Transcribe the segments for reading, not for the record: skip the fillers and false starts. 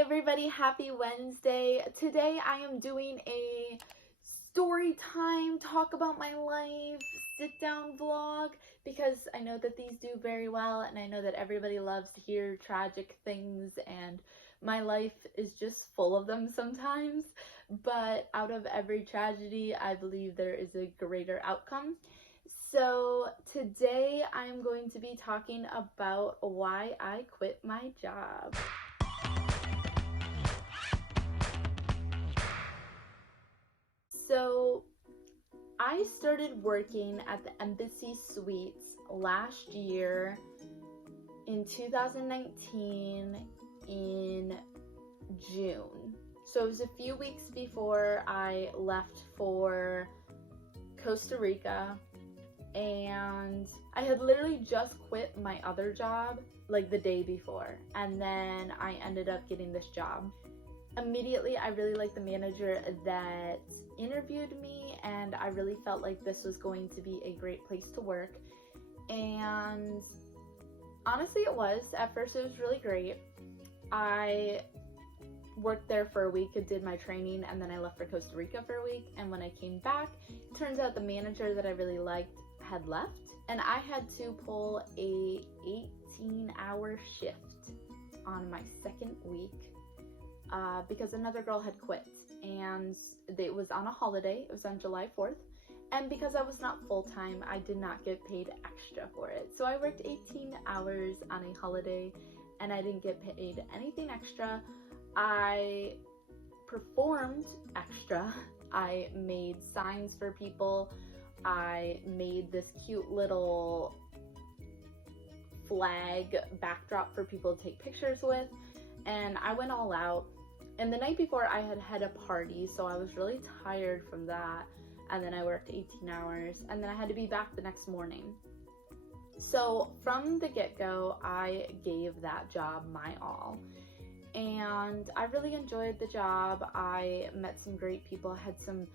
everybody, happy Wednesday. Today I am doing a story time, talk about my life, sit down vlog, because I know that these do very well and I know that everybody loves to hear tragic things and my life is just full of them sometimes. But out of every tragedy, I believe there is a greater outcome. So today I'm going to be talking about why I quit my job. So I started working at the Embassy Suites last year in 2019 in June. So it was a few weeks before I left for Costa Rica, and I had literally just quit my other job like the day before, and then I ended up getting this job. Immediately, I really liked the manager that interviewed me, and I really felt like this was going to be a great place to work. And honestly, it was. At first, it was really great. I worked there for a week, did my training, and then I left for Costa Rica for a week. And when I came back, it turns out the manager that I really liked had left, and I had to pull a 18-hour shift on my second week. Because another girl had quit, and it was on a holiday. It was on July 4th, and because I was not full-time, I did not get paid extra for it. So I worked 18 hours on a holiday and I didn't get paid anything extra. I performed extra. I made signs for people. I made this cute little flag backdrop for people to take pictures with, and I went all out. And the night before, I had a party, so I was really tired from that. And then I worked 18 hours, and then I had to be back the next morning. So from the get-go, I gave that job my all. And I really enjoyed the job. I met some great people. I had some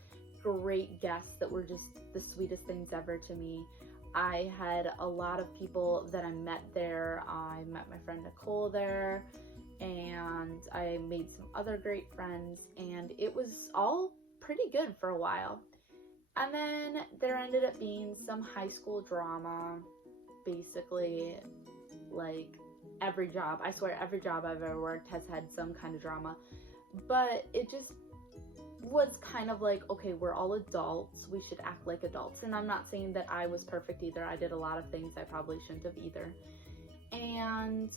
great guests that were just the sweetest things ever to me. I had a lot of people that I met there. I met my friend Nicole there, and I made some other great friends, and it was all pretty good for a while. And then there ended up being some high school drama. Basically, like every job, I swear every job I've ever worked has had some kind of drama, but it just was kind of like, okay, we're all adults, we should act like adults. And I'm not saying that I was perfect either. I did a lot of things I probably shouldn't have either. And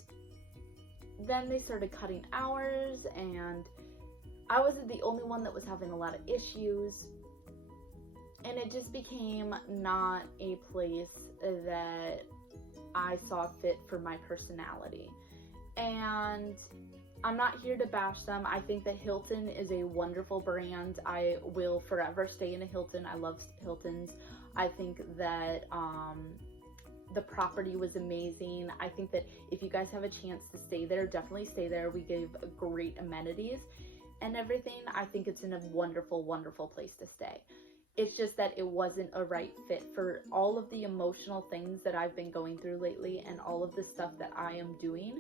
then they started cutting hours, and I wasn't the only one that was having a lot of issues, and it just became not a place that I saw fit for my personality. And I'm not here to bash them. I think that Hilton is a wonderful brand. I will forever stay in a Hilton. I love Hiltons. I think that the property was amazing. I think that if you guys have a chance to stay there, definitely stay there. We gave great amenities and everything. I think it's in a wonderful, wonderful place to stay. It's just that it wasn't a right fit for all of the emotional things that I've been going through lately and all of the stuff that I am doing.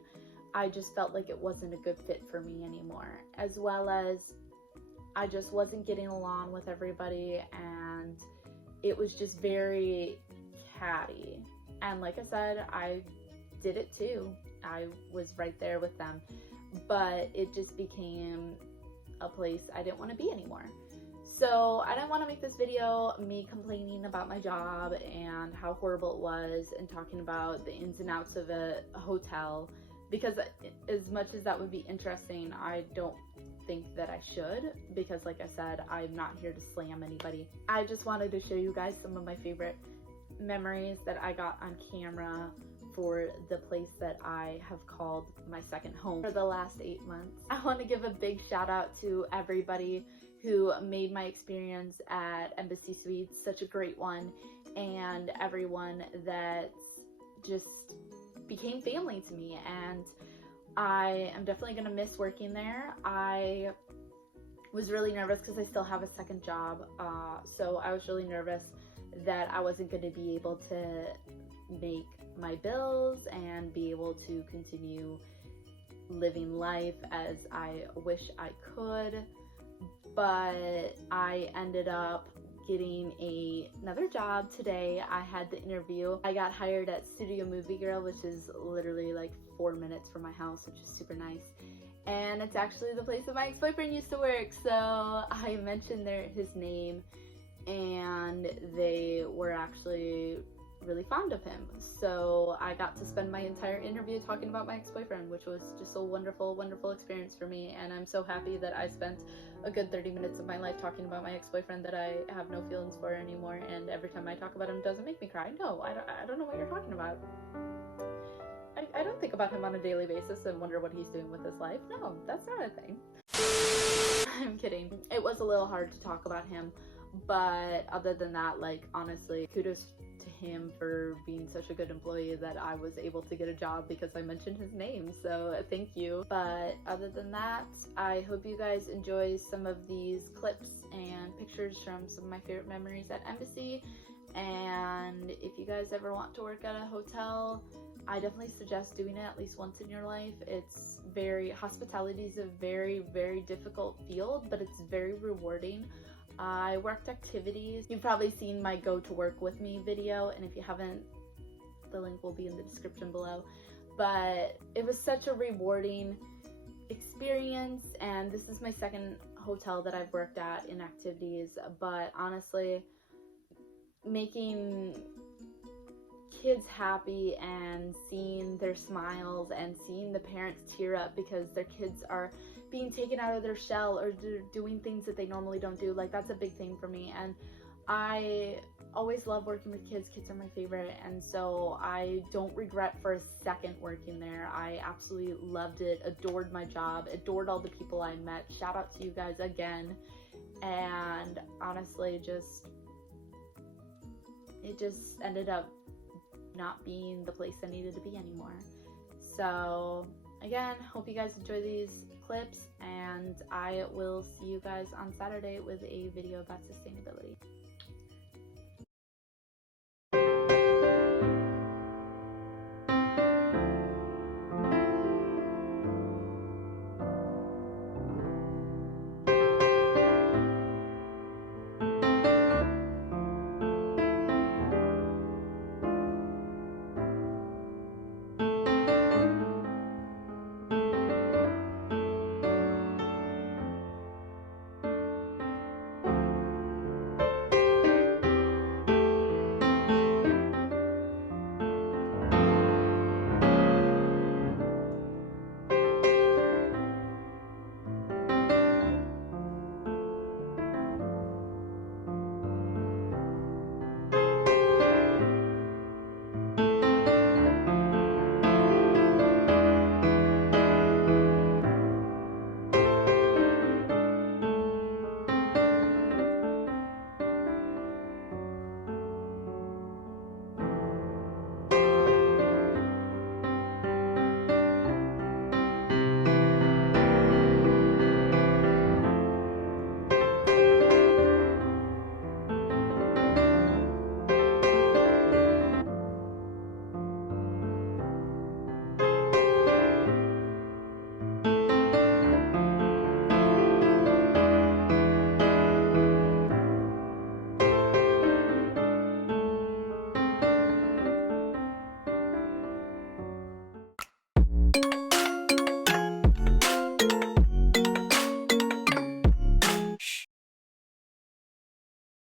I just felt like it wasn't a good fit for me anymore, as well as I just wasn't getting along with everybody, and it was just very catty. And like I said, I did it too. I was right there with them, but it just became a place I didn't want to be anymore. So I didn't want to make this video me complaining about my job and how horrible it was and talking about the ins and outs of a hotel, because as much as that would be interesting, I don't think that I should, because like I said, I'm not here to slam anybody. I just wanted to show you guys some of my favorite memories that I got on camera for the place that I have called my second home for the last 8 months. I want to give a big shout out to everybody who made my experience at Embassy Suites such a great one, and everyone that just became family to me. And I am definitely gonna miss working there. I was really nervous because I still have a second job, so I was really nervous that I wasn't going to be able to make my bills and be able to continue living life as I wish I could, but I ended up getting another job today. I had the interview. I got hired at Studio Movie Girl, which is literally like 4 minutes from my house, which is super nice. And it's actually the place that my ex-boyfriend used to work, so I mentioned his name, and they were actually really fond of him. So I got to spend my entire interview talking about my ex-boyfriend, which was just a wonderful, wonderful experience for me. And I'm so happy that I spent a good 30 minutes of my life talking about my ex-boyfriend that I have no feelings for anymore. And every time I talk about him, it doesn't make me cry. No, I don't know what you're talking about. I don't think about him on a daily basis and wonder what he's doing with his life. No, that's not a thing. I'm kidding. It was a little hard to talk about him, but other than that, like, honestly, kudos to him for being such a good employee that I was able to get a job because I mentioned his name, so thank you. But other than that, I hope you guys enjoy some of these clips and pictures from some of my favorite memories at Embassy. And if you guys ever want to work at a hotel, I definitely suggest doing it at least once in your life. Hospitality is a very, very difficult field, but it's very rewarding. I worked activities. You've probably seen my Go to Work With Me video, and if you haven't, the link will be in the description below. But it was such a rewarding experience, and this is my second hotel that I've worked at in activities, but honestly, making kids happy and seeing their smiles and seeing the parents tear up because their kids are being taken out of their shell or doing things that they normally don't do, like, that's a big thing for me. And I always love working with kids. Kids are my favorite, and so I don't regret for a second working there. I absolutely loved it, adored my job, adored all the people I met. Shout out to you guys again. And honestly, it just ended up not being the place I needed to be anymore. So again, hope you guys enjoy these clips, and I will see you guys on Saturday with a video about sustainability.